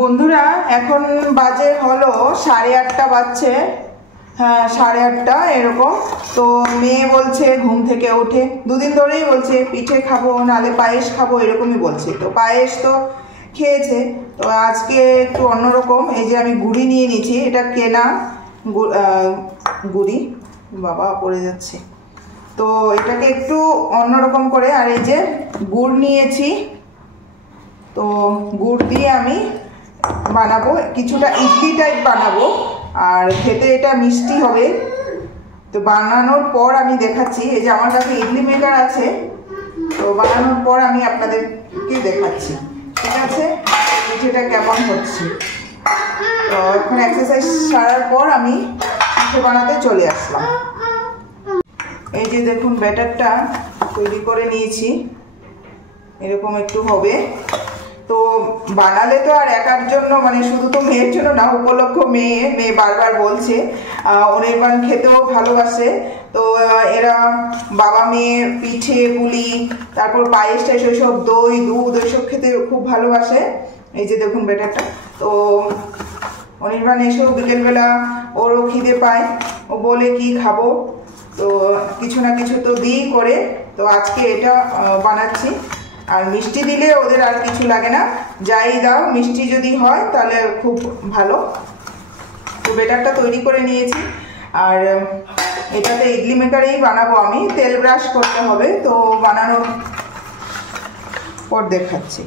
বন্ধুরা এখন বাজে হলো 8:30 বাজছে। হ্যাঁ 8:30 এরকম। তো মেয়ে বলছে ঘুম থেকে উঠে, দুদিন ধরেই বলছে পিঠে খাবো নালে পায়েস খাবো এরকমই বলছে। তো পায়েস তো খেয়েছে, তো আজকে একটু অন্যরকম। এই যে আমি গুড়ি নিয়ে নিয়েছি, এটা কেনা গুড়ি, বাবা পড়ে যাচ্ছে। তো এটাকে একটু অন্যরকম করে, আর এই যে গুড় নিয়েছি, তো গুড় দিয়ে আমি বানাবো, কিছুটা ইডলি টাইপ বানাবো, আর খেতে এটা মিষ্টি হবে। তো বানানোর পর আমি দেখাচ্ছি। এই যে আমার কাছে ইডলি মেকার আছে, তো বানানোর পর আমি আপনাদেরকে দেখাচ্ছি, ঠিক আছে, পিঠেটা কেমন হচ্ছে। তো এখন এক্সারসাইজ সারার পর আমি পিঠে বানাতে চলে আসলাম। এই যে দেখুন ব্যাটারটা তৈরি করে নিয়েছি, এরকম একটু হবে। তো বানালে তো আর একার জন্য, মানে শুধু তো মেয়ের জন্য না, উপলক্ষ মেয়ে বারবার বলছে অনির্বাণ খেতেও ভালোবাসে। তো এরা বাবা মেয়ে পিঠে পুলি, তারপর পায়েস টাইস ওইসব, দই দুধ ওইসব খেতে খুব ভালোবাসে। এই যে দেখুন ব্যাটারটা। তো অনির্বাণ এসেও বিকেলবেলা ওরও খিদে পায়, ও বলে কি খাবো, তো কিছু না কিছু তো দিই করে। তো আজকে এটা বানাচ্ছি। আর মিষ্টি দিলে ওদের আর কিছু লাগে না, যাই দাও মিষ্টি যদি হয় তাহলে খুব ভালো। তো ব্যাটারটা তৈরি করে নিয়েছি, আর এটাতে ইডলি মেকারেই বানাবো আমি। তেল ব্রাশ করতে হবে, তো বানানোর পর দেখাচ্ছি।